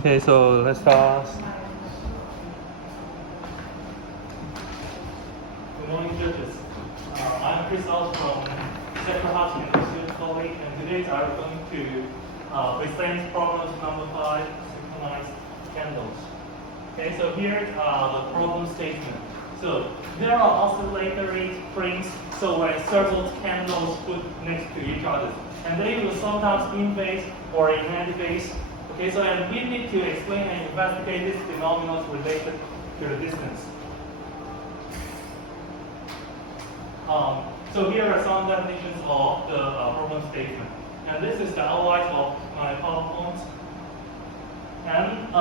Okay, so let's start. Good morning, judges. I'm Chris Aus from Central Housing and Student College, and today I'm going to present problem number 5, Synchronized Candles. Okay, so here's the problem statement. So there are oscillatory frames, so when several candles put next to each other, and they will sometimes in phase or in anti-phase. Okay, so and we need to explain and investigate these phenomena related to the distance. So here are some definitions of the problem statement. And this is the outline of my PowerPoint. And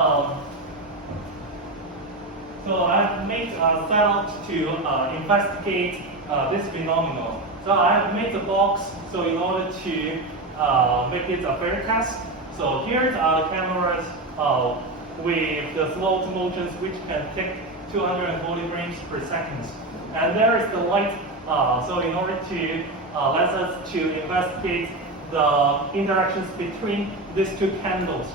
so I've made a setup to investigate this phenomenon. So I've made the box so in order to make it a fair test. So here are the cameras with the slow motions which can take 240 frames per second. And there is the light. So in order to let us to investigate the interactions between these two candles.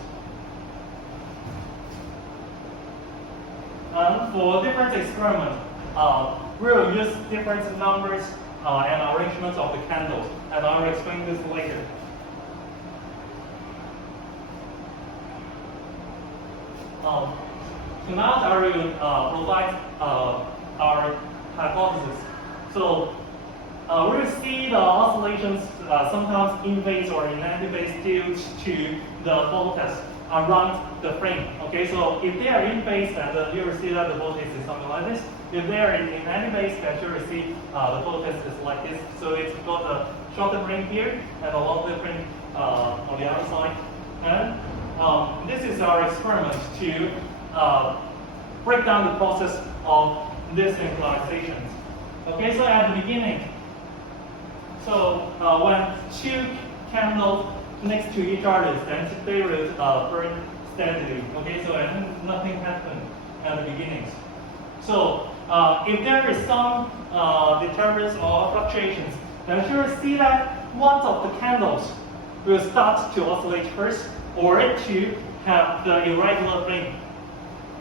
And for different experiments, we will use different numbers and arrangements of the candles, and I will explain this later. So now I will provide our hypothesis. So we will see the oscillations sometimes in phase or in anti-phase due to the voltage around the frame. Okay, so if they are in phase, then you will see that the voltage is something like this. If they are in anti-phase, then you will see the voltage is like this. So it's got a shorter frame here and a longer frame on the other side. And this is our experiment to break down the process of these synchronizations. Okay, so at the beginning, so when two candles next to each other, then they will burn steadily. Okay, so and nothing happened at the beginnings. So if there is some disturbance or fluctuations, then you will see that one of the candles will start to oscillate first, or to have the irregular frame.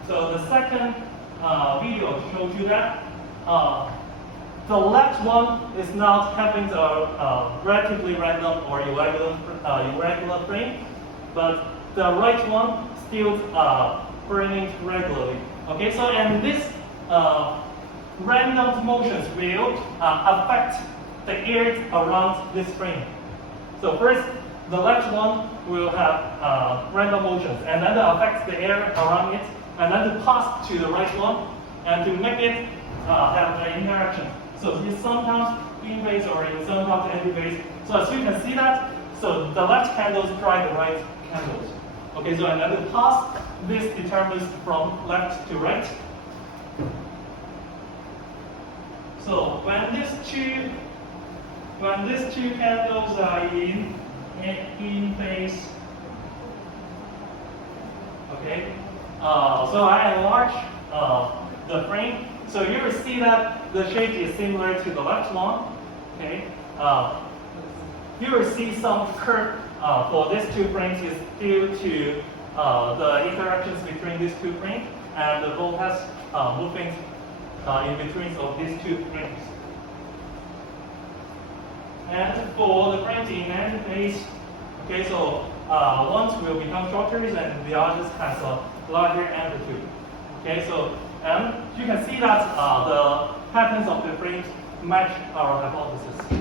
So the second video shows you that the left one is not having a relatively random or irregular frame, but the right one still burning regularly. Okay, so and this random motions will affect the air around this frame. So first, the left one will have random motions, and then to affect the air around it, and then to pass to the right one, and to make it have the interaction. So it's sometimes in phase or sometimes anti-phase. So as you can see that, so the left candles try the right candles. Okay, so and then to pass, this determines from left to right. So when these two candles are in phase, okay. So I enlarge the frame. So you will see that the shape is similar to the left one. Okay. You will see some curve for these two frames is due to the interactions between these two frames and the voltage moving in between of these two frames. And for the frames in anti-phase, okay, so ones will become shorter and the others has a larger amplitude. Okay, so and you can see that the patterns of the frames match our hypothesis.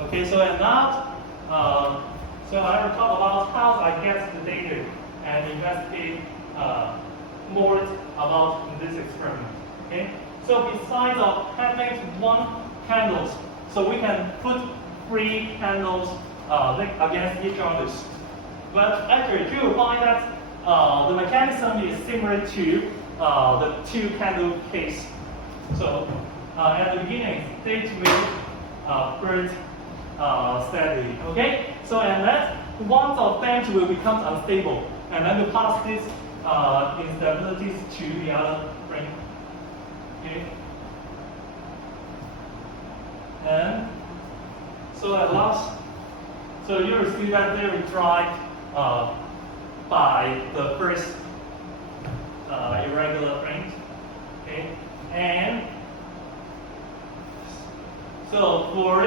Okay, so and now, so I will talk about how I get the data and investigate more about this experiment. Okay, so besides of having one candles, so we can put 3 candles against each other. But actually, you will find that the mechanism is similar to the 2 candle case. So at the beginning, they will burn steadily. Okay. So and then one of them will become unstable, and then we pass this instabilities to the other frame. Okay. And so at last, so you will see that they will try by the first irregular frame. Okay, and so for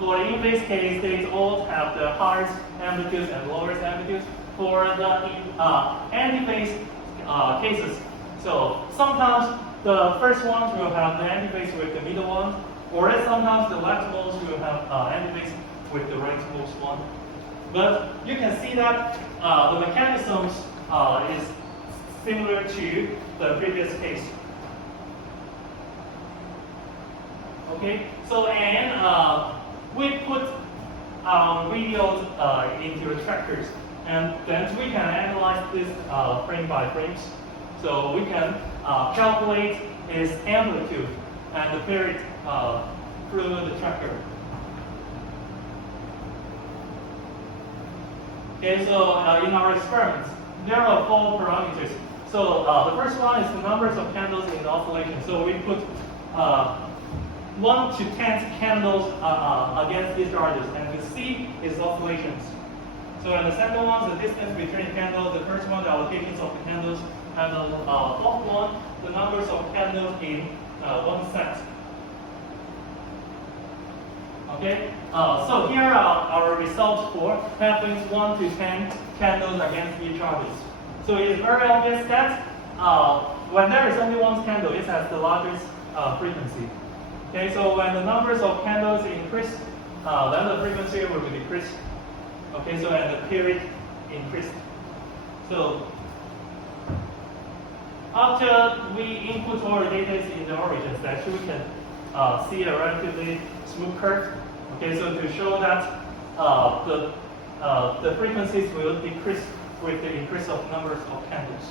the in-phase case, they all have the highest amplitudes and lowest amplitudes. For the anti-phase cases, so sometimes the first ones will have the anti-phase with the middle one, or sometimes the leftmost will have anti-phase with the rightmost one. But you can see that the mechanisms is similar to the previous case. Okay, so and we put videos into the trackers, and then we can analyze this frame by frames. So we can calculate its amplitude and pair it through the tracker. Okay, so in our experiments, there are 4 parameters. So the first one is the numbers of candles in the oscillation. So we put 1 to 10 candles against these charges, and to see its oscillations. So and the second one is the distance between candles. The first one, the allocations of the candles, and the fourth one, the numbers of candles in one set. Okay, so here are our results for having 1 to 10 candles against each charges. So it is very obvious that when there is only one candle, it has the largest frequency. Okay, so when the numbers of candles increase, then the frequency will be decreased. Okay, so and the period increased. So after we input all the data in the origins, actually we can see a relatively smooth curve. Okay, so to show that the frequencies will decrease with the increase of numbers of candles.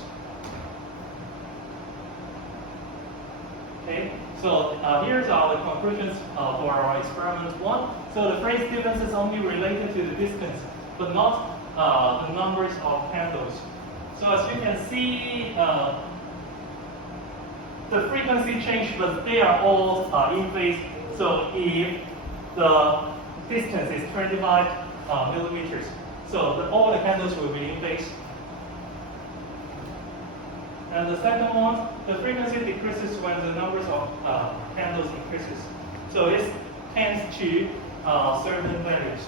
Okay, so here's the conclusions for our experiment 1. So the phase difference is only related to the distance, but not the numbers of candles. So as you can see, the frequency change, but they are all in phase. So if the distance is 25 millimeters, so all the candles will be in phase. And the second one, the frequency decreases when the numbers of candles increases. So it tends to certain values.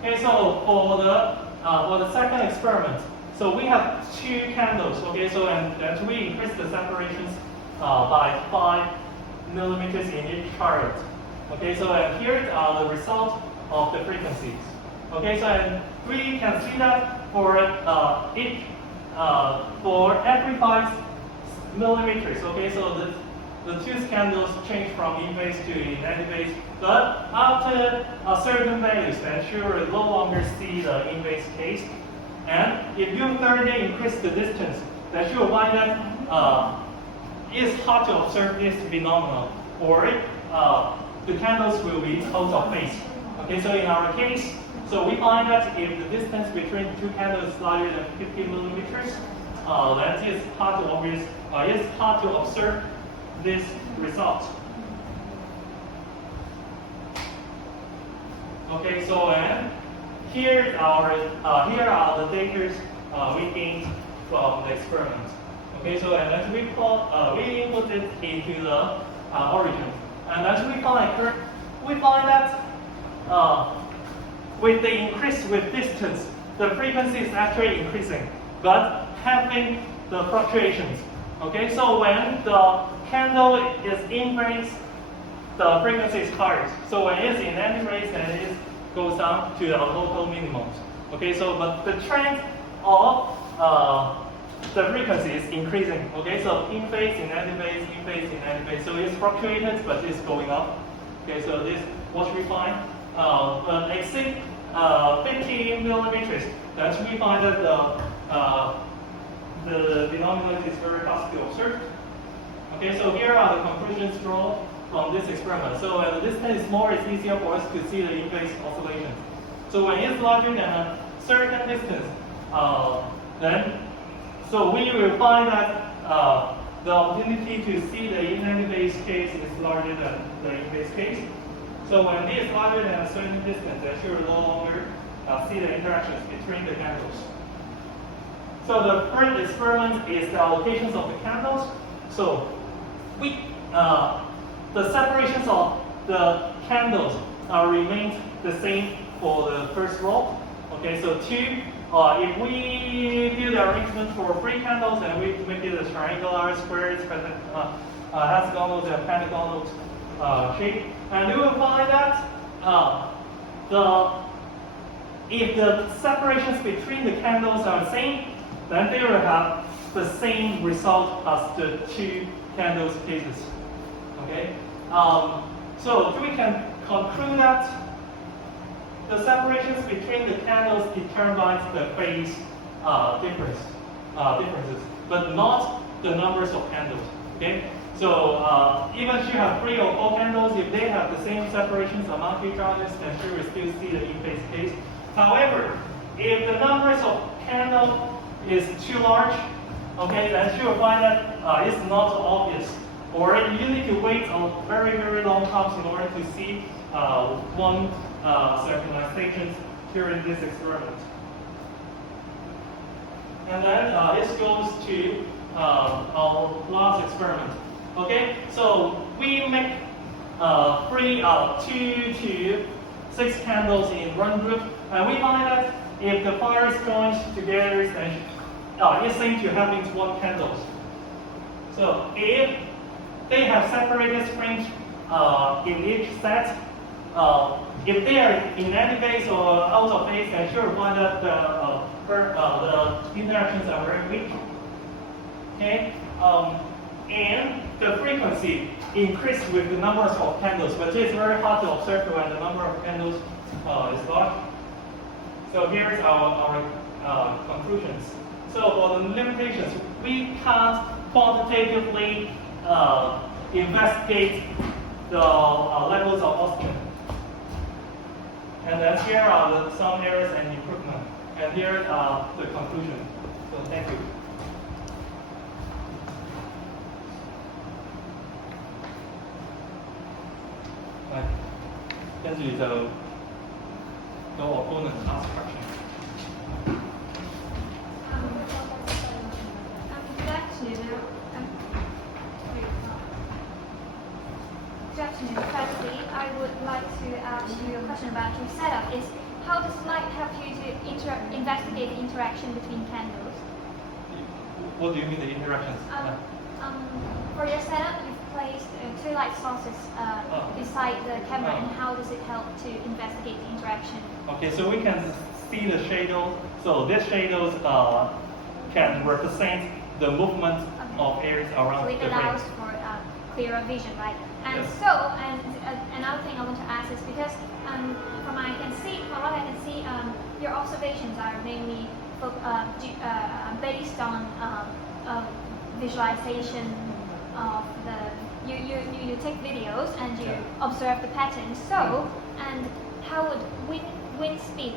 Okay, so for the second experiment, so we have 2 candles. Okay, so and we increase the separations by 5 millimeters in each chariot. Okay, so and here are the result of the frequencies. Okay, so and we can see that for every 5 millimeters. Okay, so the 2 candles change from in phase to in anti-phase, but after certain values, then you will no longer see the in phase case. And if you further increase the distance, then you will find that it's hard to observe this phenomenon, or the candles will be out of phase. Okay, so in our case, so we find that if the distance between 2 candles is larger than 50 millimeters, then it's hard to observe this result. Okay, so and here are the data we gained from the experiment. Okay, so and as we input it into the origin, and as we find that with the increase with distance, the frequency is actually increasing, but having the fluctuations. Okay, so when the candle is in phase, the frequency is higher. So when it's in anti-phase, then it goes down to the local minimums. Okay, so but the trend of the frequency is increasing. Okay, so in phase, in anti-phase, in phase, in anti-phase. So it's fluctuated, but it's going up. Okay, so this what we find. Exceed 50 millimeters, then we find that the denominator is very fast to observe. Okay, so here are the conclusions drawn from this experiment. So the distance is more, it's easier for us to see the in-phase oscillation. So when it's larger than a certain distance, then so we will find that the opportunity to see the in-phase case is larger than the in-phase case. So when d is larger than a certain distance, then you will no longer see the interactions between the candles. So the first experiment is the allocations of the candles. So the separations of the candles remains the same for the first row. Okay, so 2, if we do the arrangement for 3 candles and we make it a triangular, square, hexagonal, and pentagonal shape, and we will find that if the separations between the candles are the same, then they will have the same result as the 2 candles cases. Okay, so we can conclude that the separations between the candles determines the phase differences, but not the numbers of candles. Okay, so even if you have 3 or 4 candles, if they have the same separations among each other, then you will still see the in-phase case. However, if the numbers of candles is too large, okay, then you will find that it's not so obvious, or you need to wait a very, very long time in order to see one synchronization during this experiment. And then this goes to our last experiment. Okay, so we make 2 to 6 candles in one group, and we find that if the fire is joined together, then it seems to having 1 candles. So if they have separated springs in each set, if they are in any phase or out of phase, then you will find that the interactions are very weak. Okay, and the frequency increased with the numbers of candles, but it's very hard to observe when the number of candles is large. So here's our conclusions. So for the limitations, we can't quantitatively investigate the levels of oxygen. And then here are some errors and improvement. And here are the conclusion. So thank you. Right. 跟住就個 opponent ask question. Good afternoon. Firstly, I would like to ask you a question about your setup. Is how does light help you to investigate the interaction between candles? What do you mean the interactions? For your setup, you've placed 2 light sources beside the camera, and how does it help to investigate the interaction? Okay, so we can see the shadow. So these shadows can represent the movement of areas around the frame. frame. So it allows for clearer vision, right? And yes. so, and another thing I want to ask is because from what I can see, your observations are mainly based on visualization of you take videos and you observe the patterns. So, and how would wind speed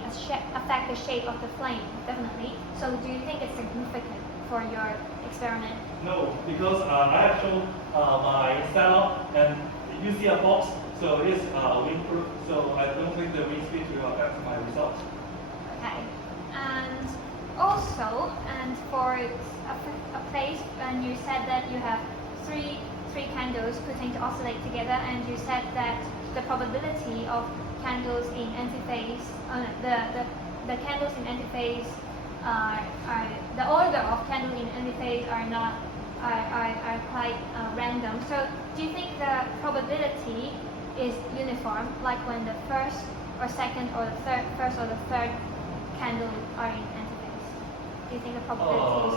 affect the shape of the flame? Definitely. So, do you think it's significant for your experiment? No, because I have shown my setup and you see a box, so it's windproof. So I don't think the wind speed will affect my results. Okay, and also, and for a place, and you said that you have three candles putting to oscillate together, and you said that the probability of candles in antiphase, the candles in antiphase are the order of candles in antiphase are quite random. So do you think the probability is uniform, like when the first or second or the third candle are in antiphase? Do you think the probability is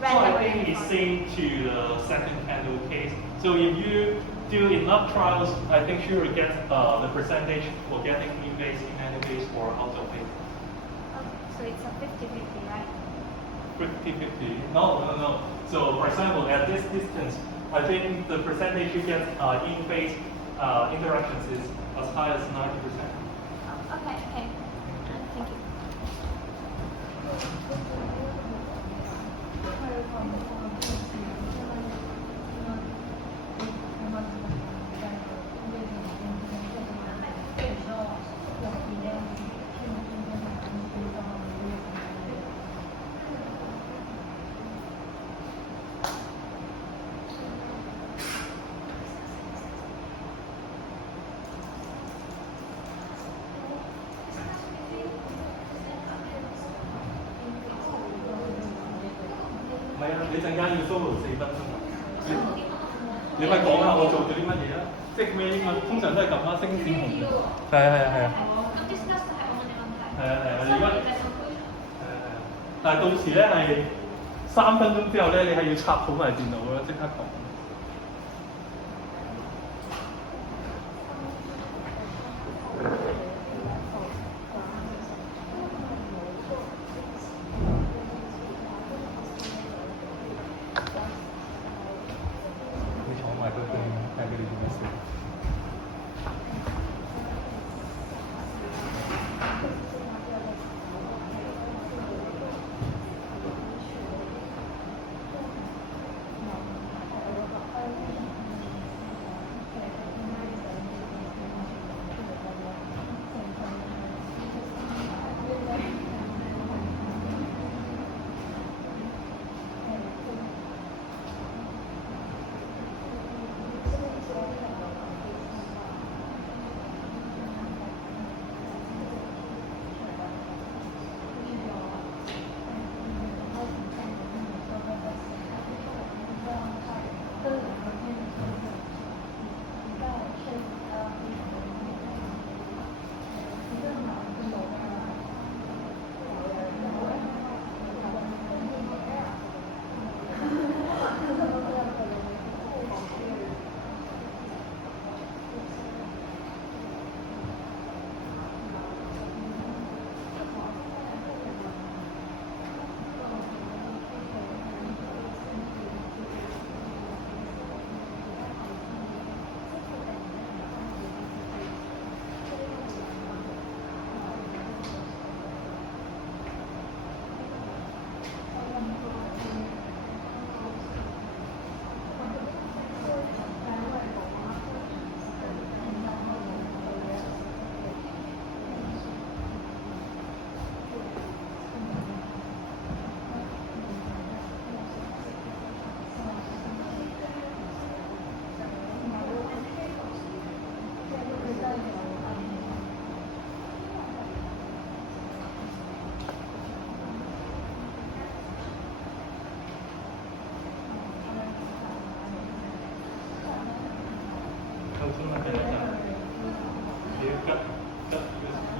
random? So I think it's same to the second candle case. So if you do enough trials, I think you will get the percentage for getting in phase, in antiphase, or out of phase. Okay, so it's a 50-50, right? 50-50. No. So for example, at this distance, I think the percentage you get in phase interactions is as high as 90%. Oh, okay. Thank you. 你陣間要 solo 4分鐘，你咪講下我做咗啲乜嘢啊？即係咩英文？通常都係咁啦，星閃紅。係啊。咁 discuss 係我哋問題。係啊，你而家但係到時咧係3分鐘之後咧，你係要插好埋電腦咯，即刻講。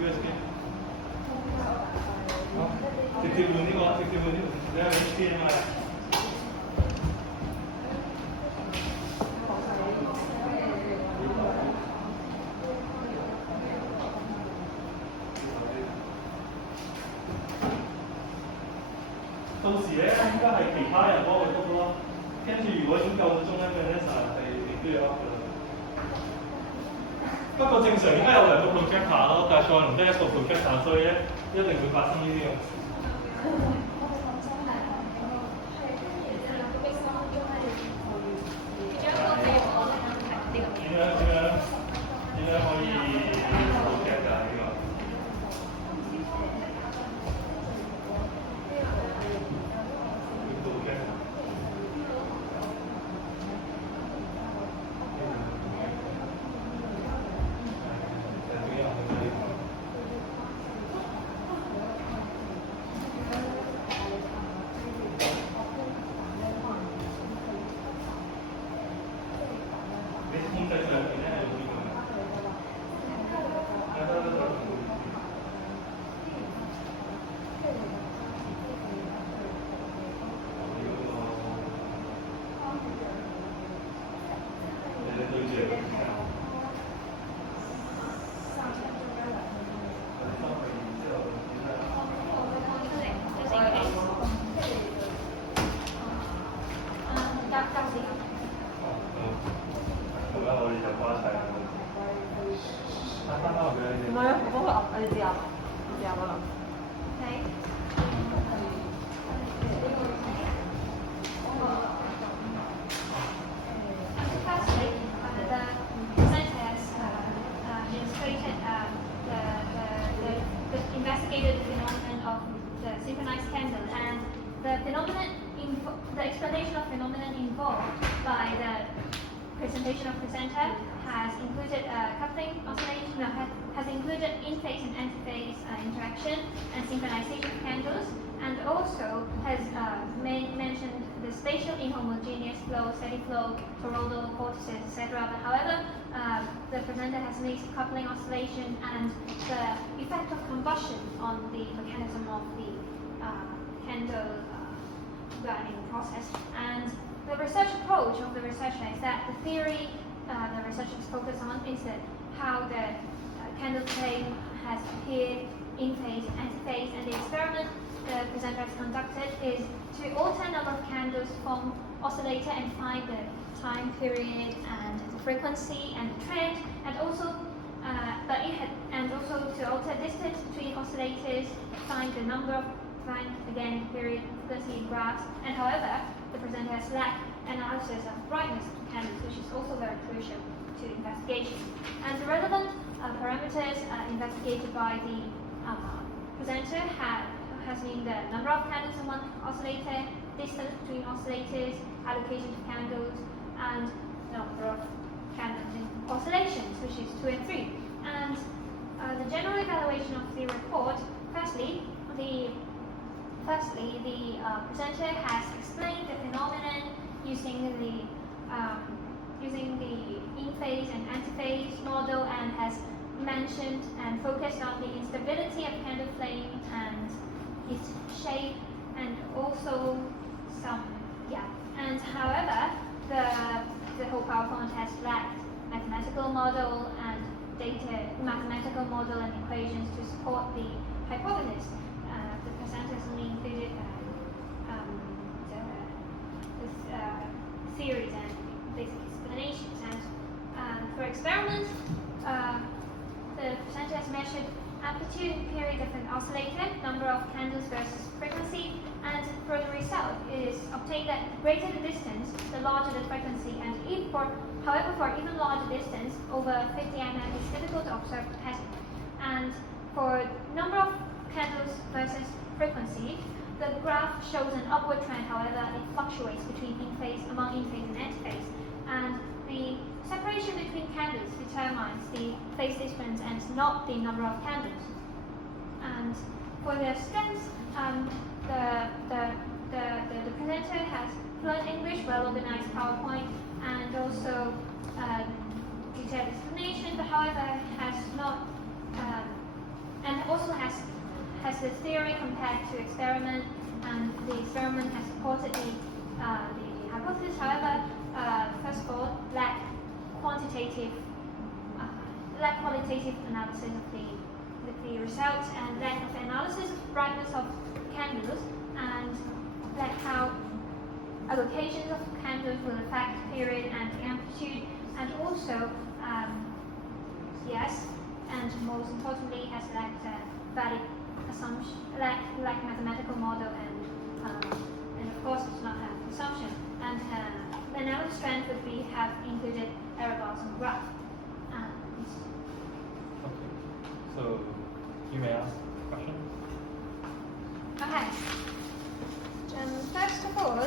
USB。直接換呢個，你係 HDMI。到時咧應該係其他人幫佢篤咯，跟住如果已經夠咗鐘咧，佢咧就係你都要 up 㗎啦。不過正常應該有2個 projector 咯，但係再唔得1個 projector，所以咧一定會發生呢啲咁嘅事。點樣可以 project 㗎呢個？Investigated the phenomenon of the synchronized candle and the explanation of phenomenon involved by the presentation of presenter has included coupling oscillation, has included in-phase and anti-phase interaction and synchronization of candles, and also has mentioned the spatial inhomogeneous flow, steady flow, toroidal vortices, etc. But however, the presenter has missed coupling oscillation and the effect of combustion on the mechanism of the candle burning process. And the research approach of the researcher is that the theory the researchers focus on is that how the candle flame has appeared in phase, anti-phase, and the experiment the presenter has conducted is to alter number of candles from oscillator and find the time period and the frequency and the trend, and also to alter distance between oscillators, find the number of again period, frequency, graphs, and however the presenter has lacked analysis of brightness of candles, which is also very crucial to investigation. And the relevant parameters investigated by the presenter has been the number of candles in one oscillator, distance between oscillators, allocation to candles, and number of candles in oscillations, which is 2 and 3. And the general evaluation of the report, firstly, the presenter has explained the phenomenon using the in-phase and anti-phase model, and has mentioned and focused on the instability of candle flame and its shape, and also and however the whole PowerPoint has lacked mathematical model and mathematical model and equations to support the hypothesis. The presenter has only included theories and basic explanations. And for experiments, the presenter has measured amplitude and period of an oscillator, number of candles versus frequency, and for the result it is obtained that greater the distance, the larger the frequency, and however for even larger distance, over 50 mm, it's difficult to observe the pattern. And for number of candles versus frequency, the graph shows an upward trend, however it fluctuates among in-phase and anti-phase. And the separation between candles determines the phase difference and not the number of candles. And for the strengths, the presenter has fluent English, well-organized PowerPoint, and also detailed explanation, but however has not, and also has the theory compared to experiment, and the experiment has supported the hypothesis. However, first of all, lack qualitative analysis of the results, and lack of analysis of brightness of candles, and lack how allocations of candles will affect period and amplitude, and also and most importantly has lacked valid assumption, lack mathematical model, and of course does not have assumption. And another strength would have included error bars and graph. Okay, so you may ask a question. Okay. First of all,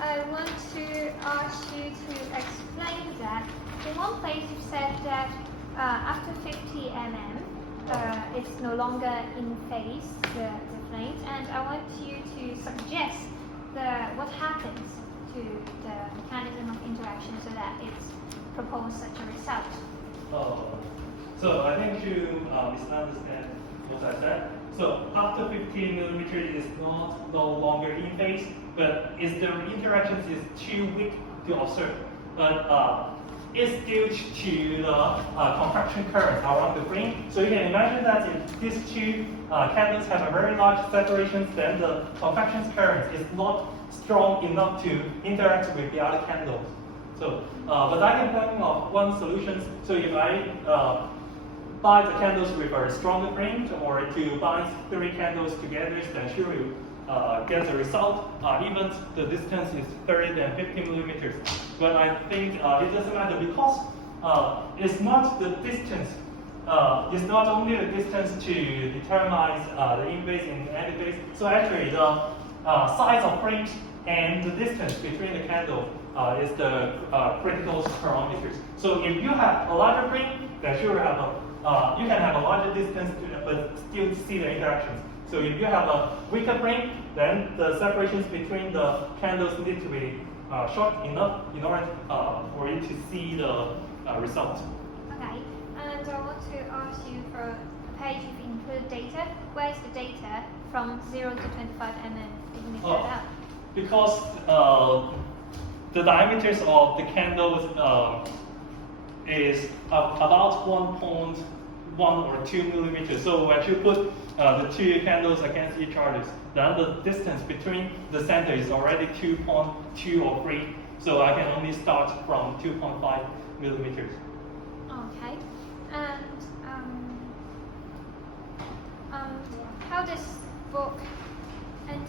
I want to ask you to explain that in one place you said that after 50 mm, it's no longer in phase, the flames, and I want you to suggest what happens to the mechanism of interaction so that it's proposed such a result. So I think to misunderstand what I said. So after 15 millimeters is no longer in phase, but the interactions is too weak to observe. But it's due to the contraction current around the frame. So you can imagine that if these two candles have a very large separation, then the contraction current is not strong enough to interact with the other candles. So, but I can think of one solution. So if I bind the candles with a stronger frame, or to bind 3 candles together, then sure you get the result, even the distance is 30 than 50 millimeters. But I think it doesn't matter because it's not the distance, it's not only the distance to determine the in-phase and anti-phase. So actually the size of frames and the distance between the candle is the critical parameters. So if you have a larger frame, then sure you can have a larger distance, but still see the interactions. So if you have a weaker frame, then the separations between the candles need to be short enough in order for you to see the results. Okay, and I want to ask you for a page you've included data. Where's the data from 0 to 25 mm? Did you miss that out? Because the diameters of the candles is about 1.1 or 2 millimeters. So when you put the two candles against each other, then the distance between the center is already 2.2 or 3. So I can only start from 2.5 millimeters. Okay, and how does book and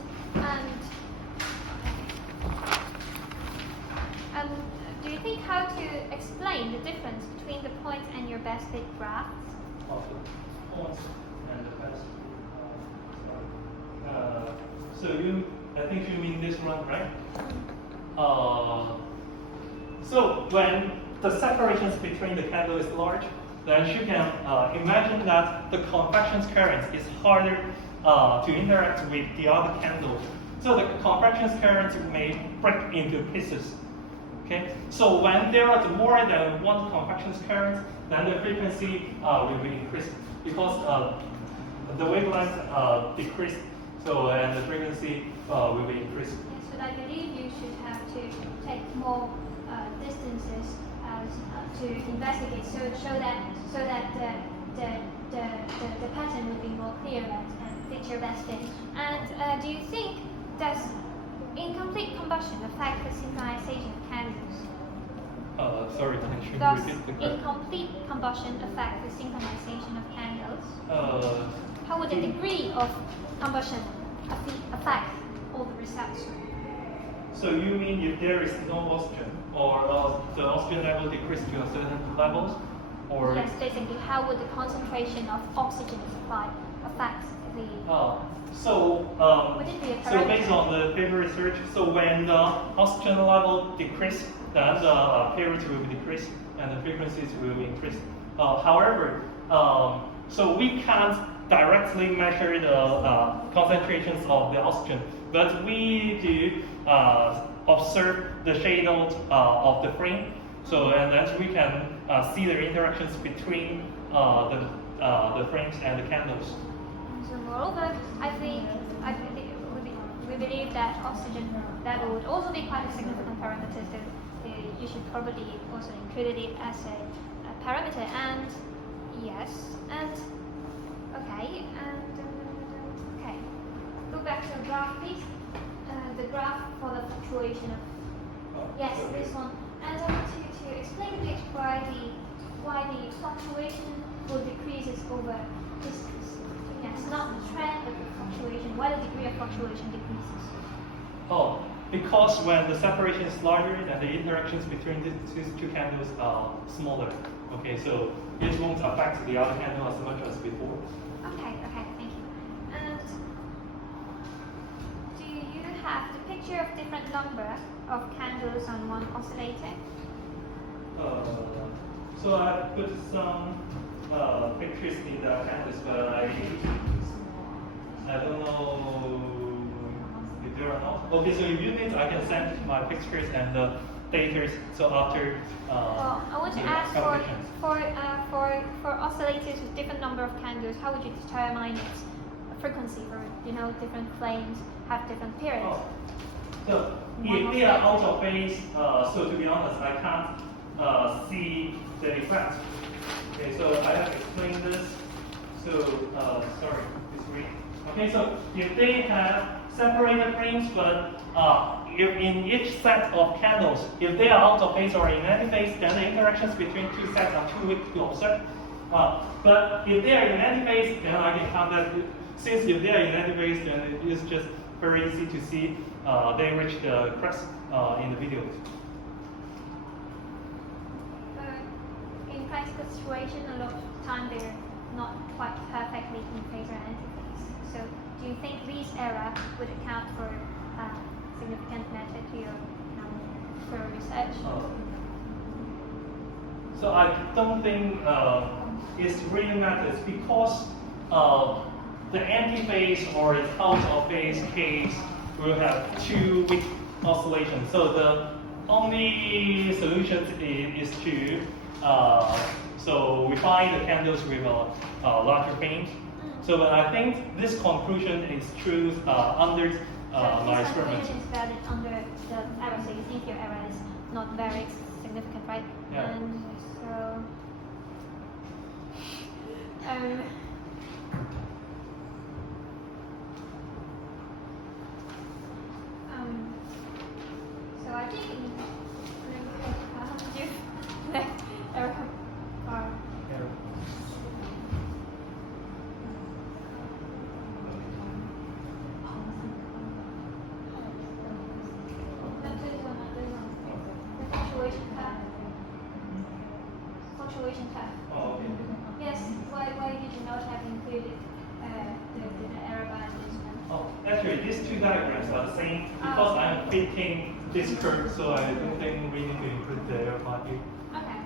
do you think how to explain the difference between the point and your best fit graphs? The points and the best. So I think you mean this one, right? So when the separations between the candle is large, then you can imagine that the convection current is harder to interact with the other candles. So the convection current may break into pieces. Okay, so when there are more than one convection current, then the frequency will be increased because the wavelength decrease. So and the frequency will be increased. Yes, but I believe you should have to take more distances to investigate, so that the pattern will be more clear and fit your best fit. And do you think does incomplete combustion affect the synchronization of candles? Sorry, can you Does repeat the question? incomplete combustion affect the synchronization of candles? How would the in- degree of combustion affect all the results? So you mean if there is no oxygen, or the oxygen level decreased to a certain levels, or? Yes, basically, how would the concentration of oxygen supply affect the? Would it be a So parameter? based on the paper research, so when the oxygen level decrease, then the purity will be decreased and the frequencies will increase. However, so we can't directly measure the concentrations of the oxygen, but we do observe the shadows of the frame. So and then we can see the interactions between the frames and the candles. So moreover, we believe that oxygen level would also be quite a significant parameter. So you should probably also include it as a parameter. And yes, and okay, go back to the graph, please. The graph for the fluctuation of yes, this one. And I want you to explain a bit why the fluctuation will decreases over distance. Yes, not the trend, but the fluctuation. Why the degree of fluctuation decreases? Because when the separation is larger, then the interactions between these two candles are smaller. Okay, so it won't affect the other candle as much as before. Okay, thank you. And do you have the picture of different number of candles on one oscillator? So I put some pictures in the candles, but I don't know if there are not. Okay, so if you need, I can send my pictures and the data. So after. Well, I want to ask for oscillators with different number of candles, how would you determine its frequency? For different flames have different periods. So if they are out of phase, so to be honest, I can't see the effect. Okay, so I have explained this. So sorry, this read. Okay, so if they have separated frames, but if in each set of candles, if they are out of phase or in anti-phase, then the interactions between two sets are too weak to observe. But if they are in anti-phase, then I can count that. Since if they are in anti-phase, then it is just very easy to see they reach the crest in the video. In practical situation, a lot of time they're not quite perfectly in phase or anti-phase. So do you think this error would account for significant matter to your for research? So I don't think it really matters because the empty phase or the out of phase case will have 2 weak oscillations. So the only solution is to so we find the candles with a larger phase. So I think this conclusion is true under my experiment. So this conclusion is valid under the error. So you think your error is not very significant, right? Yeah. And so. So I think the error are. Fluctuation tab. Oh, okay. Yes. Why did you not have included the error by this one? Oh, actually, these 2 diagrams are the same because I'm fitting this curve, so I don't think we need to include the error bar here. Okay.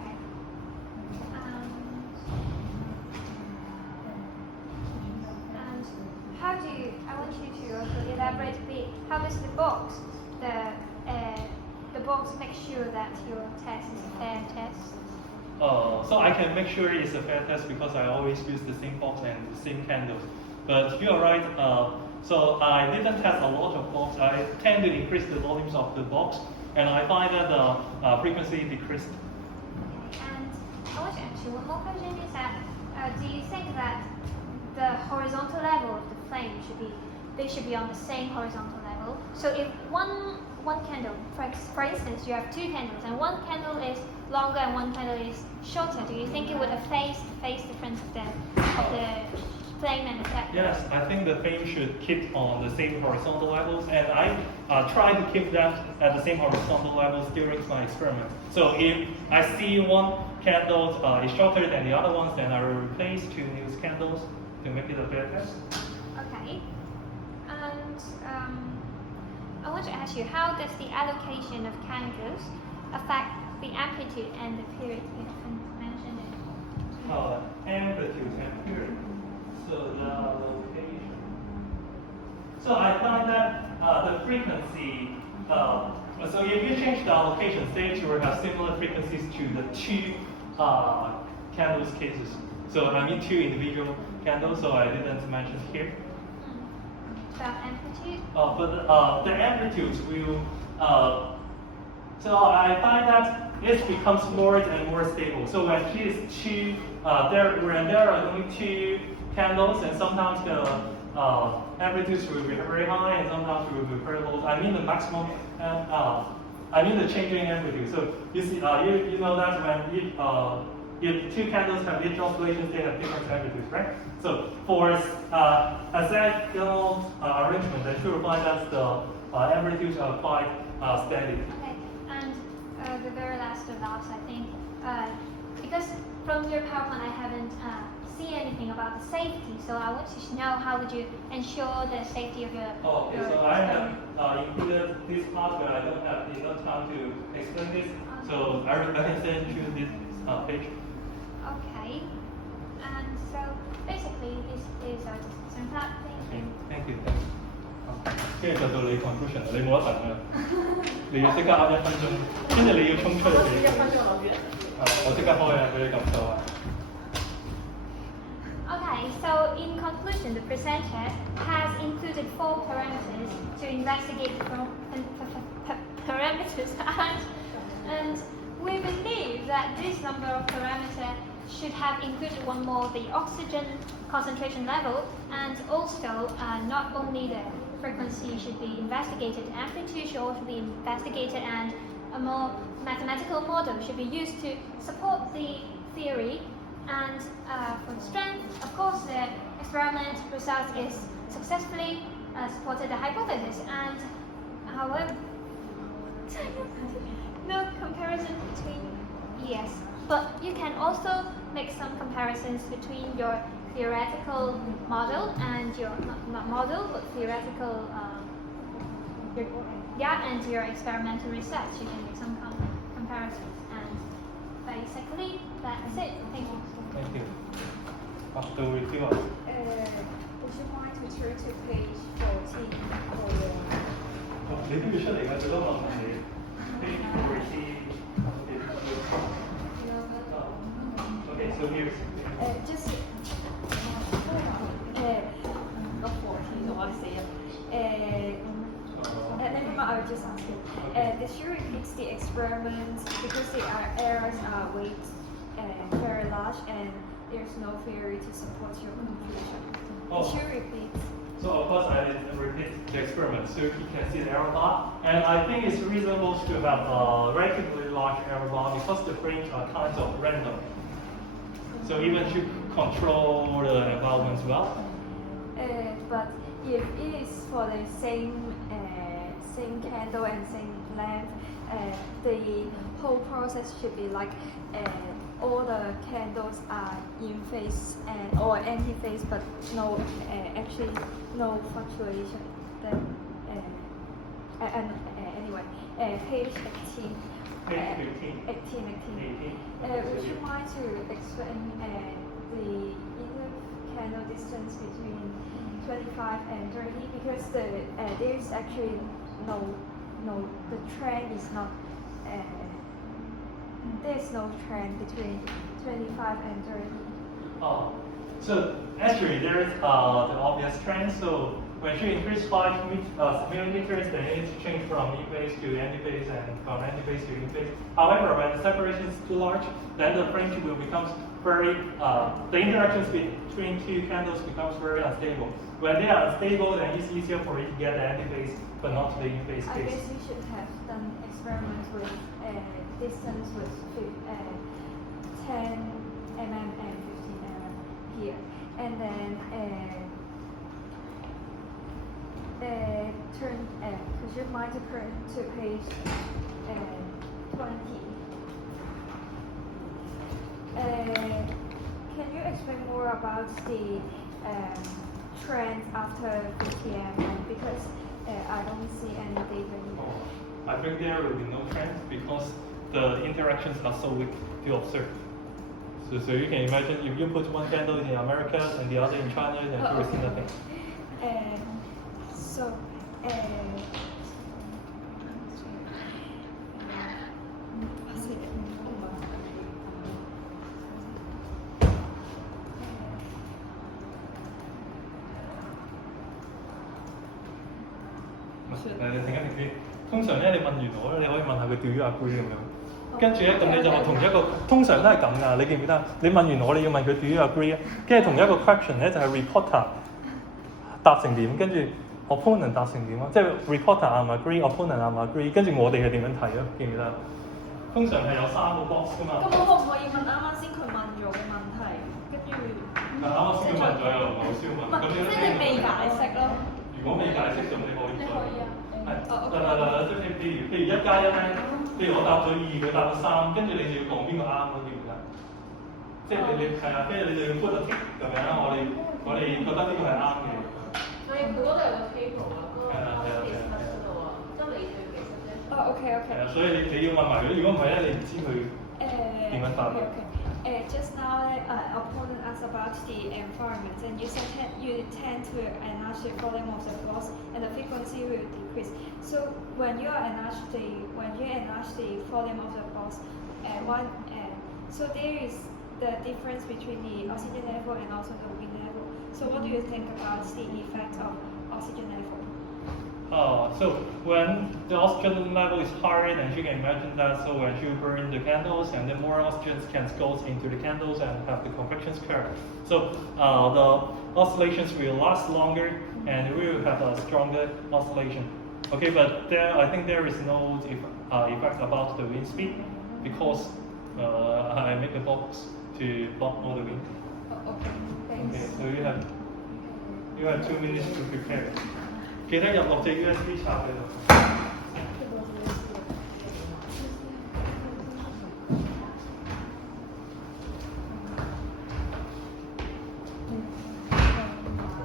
And how do you? I want you to also elaborate a bit. How does the box make sure that your test is a fair test? So I can make sure it's a fair test because I always use the same box and the same candles. But you are right. So I didn't test a lot of box. I tend to increase the volumes of the box, and I find that the frequency decreased. And I want to ask you one more question. Is that do you think that the horizontal level of the flame should be on the same horizontal level? So if one candle, for instance, you have 2 candles, and one candle is longer and one candle is shorter, do you think it would affect the phase difference of the flame and effect? Yes, I think the flame should keep on the same horizontal levels, and I try to keep that at the same horizontal levels during my experiment. So if I see one candle is shorter than the other ones, then I will replace 2 new candles to make it a fair test. Okay. And I want to ask you, how does the allocation of candles affect the amplitude and the period? You haven't mentioned it. Amplitude and period. So the location. So I find that the frequency. So if you change the allocation state, you will have similar frequencies to the 2 candles cases. So I mean 2 individual candles. So I didn't mention here. About amplitude? But the amplitudes will. So I find that it becomes more and more stable. So when T is 2, when there are only 2 candles, and sometimes the amplitudes will be very high, and sometimes will be very low. I mean the maximum, I mean the changing amplitude. So you see, you know that when if 2 candles have each oscillation, they have different amplitudes, right? So for hexagonal arrangement, then you will find that the amplitudes are quite steady. Okay, and the very last of us, I think, because from your PowerPoint I haven't seen anything about the safety, so I want to know how would you ensure the safety of your. Oh, okay. So I have included this part, but I don't have enough time to explain this. So I can send you this page. Okay, and so basically this is our discussion part. Thank you. 跟住就到你 conclusion 啦，你冇得等啦，你要即刻噏1分鐘，跟住你要衝出嚟。1分鐘諗完。我即刻開啊，俾你感受下。Okay, so in conclusion, the presenter has included 4 parameters to investigate parameters, and we believe that this number of parameters should have included one more, the oxygen concentration level, and also not only the frequency should be investigated, amplitude should also be investigated, and a more mathematical model should be used to support the theory. And for the strength, of course, the experiment results is successfully supported the hypothesis, and however, no comparison between, yes, but you can also make some comparisons between your theoretical model and your not model but theoretical Yeah, and your experimental research, you can make some comparisons. And basically, that's it. Thank you. Thank you. After review. Would you mind to turn to page 14 for your... 你都要出嚟㗎，最多問題。Page 14. Okay, so here's. Just... not 14, or I say it. Never mind, I will just ask you. The jury repeats the experiments because the errors are weight very large and there's no theory to support your conclusion. Oh. The jury repeats. So of course I repeat the experiment so you can see the error bar. And I think it's reasonable to have a relatively large error bar because the frames are kind of random. So even to control the environment well. But if it is for the same candle and same length, the whole process should be like all the candles are in phase or anti-phase, but no actually no fluctuation. Then anyway, page 18. Page 15. 18. Would you mind to explain the inter-candle distance between 25 and 30? Because there is actually the trend is not. There's no trend between 25 and 30. Oh, so actually there is the obvious trend. So when you increase 5 millimeters, then you need to change from in phase to anti-phase and from anti-phase to in phase. However, when the separation is too large, then the fringe will become very, the interactions between two candles becomes very unstable. When they are unstable, then it's easier for you to get the anti-phase, but not the in-phase I case. guess you should have done experiments with distance with 10 mm and 15 mm here, and then could you mind to turn to page 20? Can you explain more about the trend after 50 mm? Because I don't see any data here. I think there will be no trend because the interactions are so weak to observe. So you can imagine if you put one candle in America and the other in China, then you will see nothing.通常咧，你問完我咧，你可以問下佢 Do you agree 咁樣。跟住咧，咁你就同一個，通常都係咁噶。你記唔記得？你問完我，你要問佢 Do you agree 啊？跟住同一個 question 咧，就係 reporter 答成點，跟住 opponent 答成點啊？即係 reporter 啱唔 agree，opponent 啱唔 agree， 跟住我哋係點樣睇啊？記唔記得？通常係有3個 box 噶嘛。咁我可唔可以問啱啱先佢問咗嘅問題，跟住？啱啱先問咗又唔好先問。即係你未解釋咯。如果未解釋咁，你可以。你可以啊。係，即係譬如1加1咧，譬如我答咗2，佢答咗3，跟住你就要講邊個啱咯，記唔記得？即係你係啊，跟住你就要 put a tick 咁樣啦。我哋覺得呢個係啱嘅。所以佢嗰度有個 table 啊，嗰個 case 嗰度啊，即係你對其實啫。OK。係啊，所以你要問埋佢，如果唔係咧，你唔知佢點樣答嘅。Just now, opponent asked about the environment, and you said you tend to enlarge the volume of the force, and the frequency will decrease. So when you enlarge the volume of the force, so there is the difference between the oxygen level and also the wind level. So what do you think about the effect of oxygen level? So when the oxygen level is higher, then you can imagine that. So when you burn the candles, and then more oxygen can go into the candles and have the convection curve. So the oscillations will last longer, and we will have a stronger oscillation. Okay, but I think there is no effect about the wind speed because I make a box to block all the wind. Okay, thanks. Okay, so you have 2 minutes to prepare. 記得入落隻 USB 插喺度。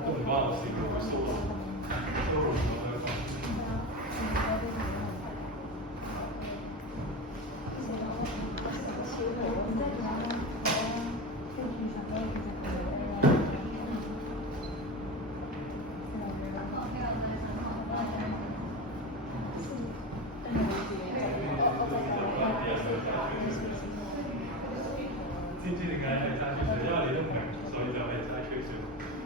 都唔關我事，佢數咯。係齋吹水，因為你都明，所以就係齋吹水。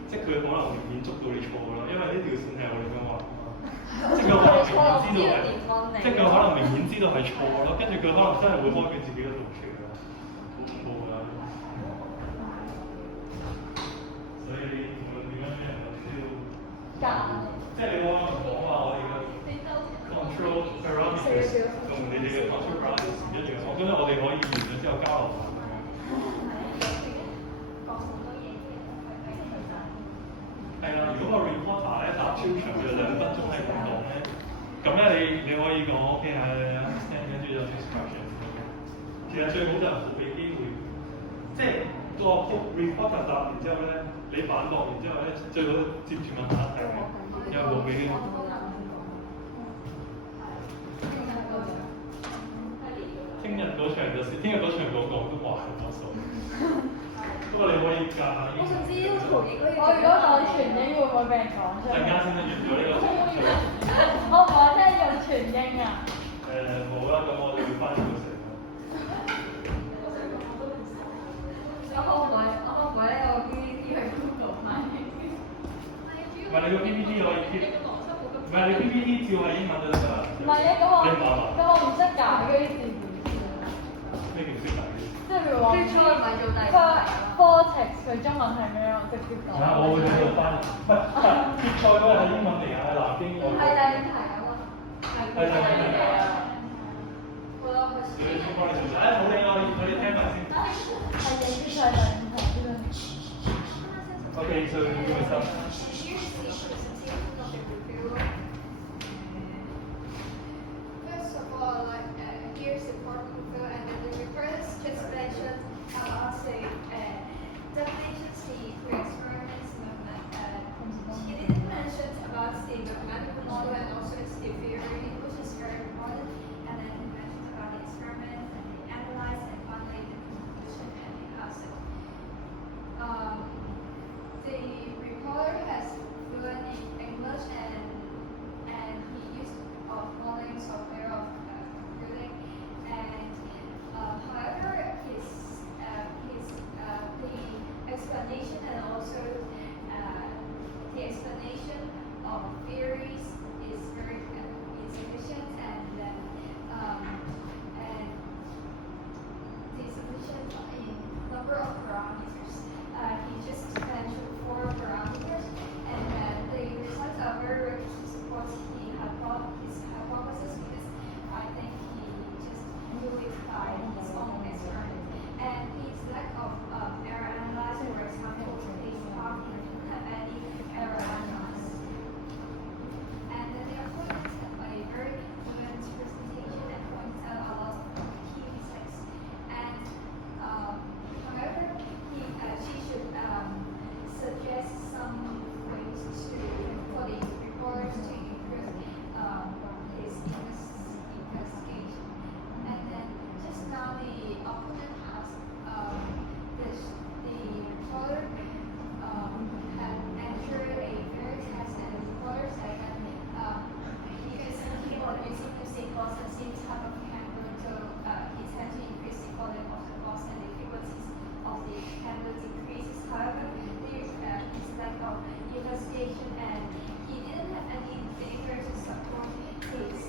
即係佢可能明顯捉到你錯咯，因為呢條線係我哋咁畫㗎嘛。即係佢可能明顯知道係，即係佢可能明顯知道係錯咯，跟住佢可能真係會開佢自己嘅讀出嚟咯，好恐怖㗎。所以無論點樣樣都要，即係你可能講話我哋嘅 control parameters 同你哋嘅 control parameters 唔一樣，我覺得我哋可以完咗之後交流下。係啦，如果個 reporter 咧答超長嘅2分鐘係咁講咧，咁咧你可以講 OK 係 understand 跟住就 discussion。其實最好就唔好俾機會，即係個 reporter 答完之後咧，你反駁完之後咧，最好接住問下一題，有冇俾機會？聽日嗰場就先，聽日嗰場講廣東話係多數。不過你可以夾下。我想知呢個圖形可以。我如果講全英會唔會俾人講出嚟？陣間先得完咗呢個程序。我唔係真係用全英啊。冇啦，咁我哋要翻譯到成啦。我可唔可以咧？我 PPT 去 Google 買。唔係你個 PPT 可以 keep，唔係你 PPT 照係英文就得㗎啦。唔係啊，咁我唔識解嗰啲字。咩叫唔識解？即係譬如話，最初唔係做第二。vortex 佢中文係咩啊？我直接講。我會喺度翻譯。決賽嗰個係英文嚟㗎，南京嗰個。係第二題啊嘛。係第二題啊。好啦，開始。先幫你做晒。冇理我哋聽埋先。係嘅，決賽第五題呢個。Okay, so you can start. First of all, here's the form info, and then the first just mentioned about the definitions, the pre-experiments movement. He didn't mention about the mathematical model and also its the theory, which is very important. And then he mentioned about the experiments and the analyze and finally the conclusion and the concept. The reporter has fluent in English and he used modeling software of computing, and however the explanation and also the explanation of theories is very efficient, and the solution in number of parameters. He just mentioned 4 parameters, and the results are very rich to support his hypothesis, because I think he just knew it by his own experiment. And his lack of error analyzer, for example, is how he didn't have any error analysis. And then the opponents have a very fluent presentation and points out a lot of key mistakes. And however, she should suggest some ways for the reporters to improve his investigation. And then just now the opponent asked the reporter had entered a very test, and the reporter said that he is thinking of using the sequence and same type of candle, so he tends to increase the volume of the box and the frequencies of the candle decreases. However, there is lack of investigation, and he didn't have any data to support his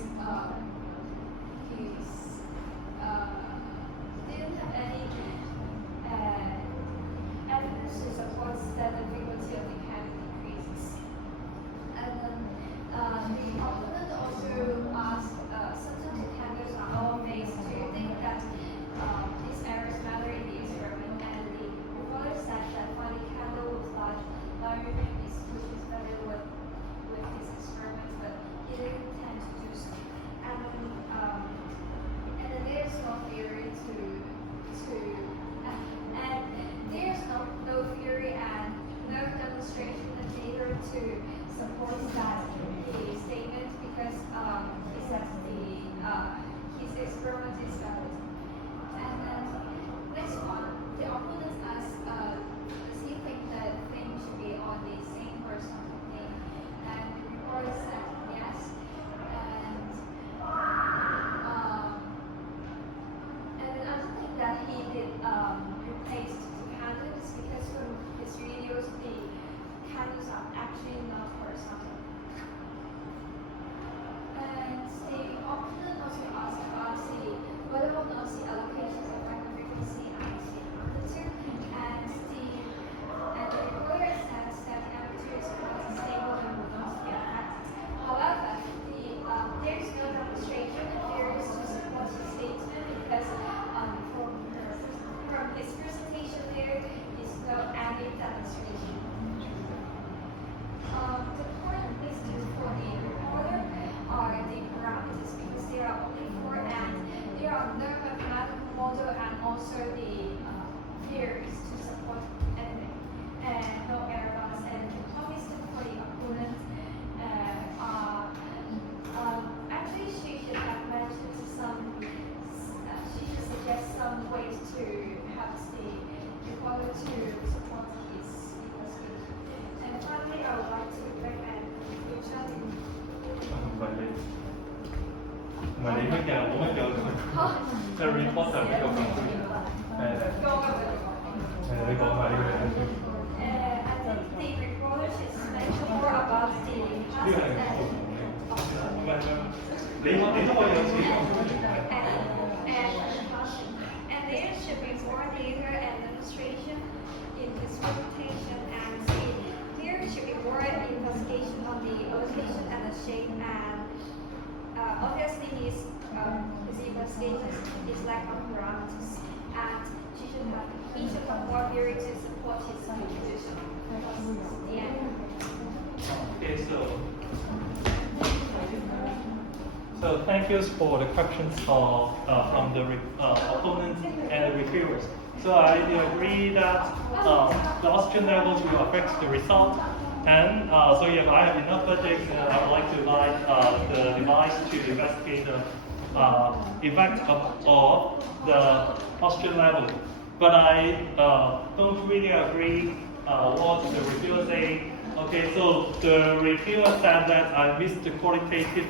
didn't have any evidence to support that the frequency of the candle decreases. And then the opponent also asked, sometimes the candles are all phased. Do you think that these errors matter in the experiment? And the reporter said that while the candle was larger than this, which is better with his experiment, but he didn't tend to do so. And then there's no theory and there's no theory and no demonstration of data to support that the statement, because he says his experiment is valid. And then next one, the opponent asks, does he think that things should be on the same person name? And the reporter said yes. And then I don't think that he did replace the 嘅冇乜嘅，即係 report 就比較 conclusion。你講下呢個。I think the report is mentioned more about the 呢個係唔係你都可以有自己講。and there should be more data administration in this presentation, and there should be more investigation on the allocation and the shape, and obviously his investigation is lack of parameters, and he should have more theory to support his position. Yeah. Okay, so thank you for the questions from the opponents and the reviewers. So I agree that the oxygen levels will affect the result, and so if I have enough budget, I would like to buy the device to investigate the effect of the oxygen level. But I don't really agree what the reviewer say. Okay, so the reviewer said that I missed the qualitative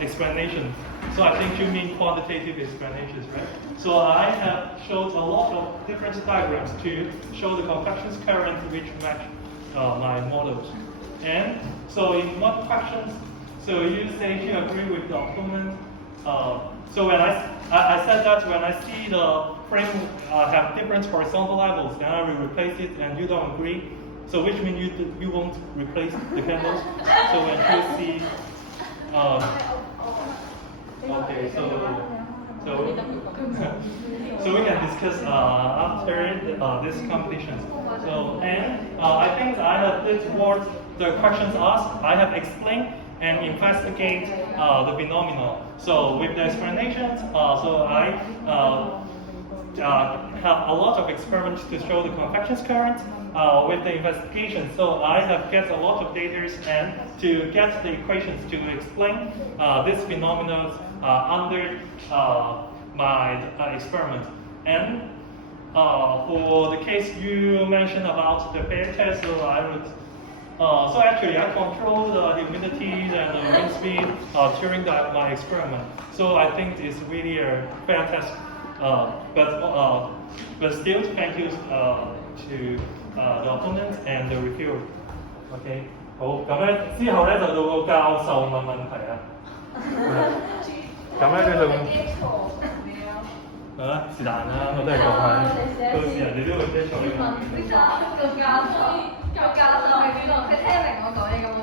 explanation. So I think you mean quantitative explanations, right? So I have showed a lot of different diagrams to show the convection current which match my models. And so in one question, so you say you agree with the opponent. So when I said that when I see the frame have different horizontal levels, then I will replace it, and you don't agree. So which means you won't replace the candles. So when you see, okay, so we can discuss after this competition. So and I think I have did what the questions asked. I have explained and investigate the phenomena. So with the explanations, so I have a lot of experiments to show the convection current with the investigation. So I have get a lot of data and to get the equations to explain this phenomena under my experiment. And for the case you mentioned about the pair test, so I would. So actually, I control the humidity and the wind speed during my experiment. So I think it's really a fair test. But still, thank you to the opponent and the reviewer. OK， 好，咁咧之後咧就到個教授問問題啊。咁咧佢就會是但啦，我都係講下，到時人哋都會即係坐呢個。個教授係邊個？佢聽明我講嘢咁樣。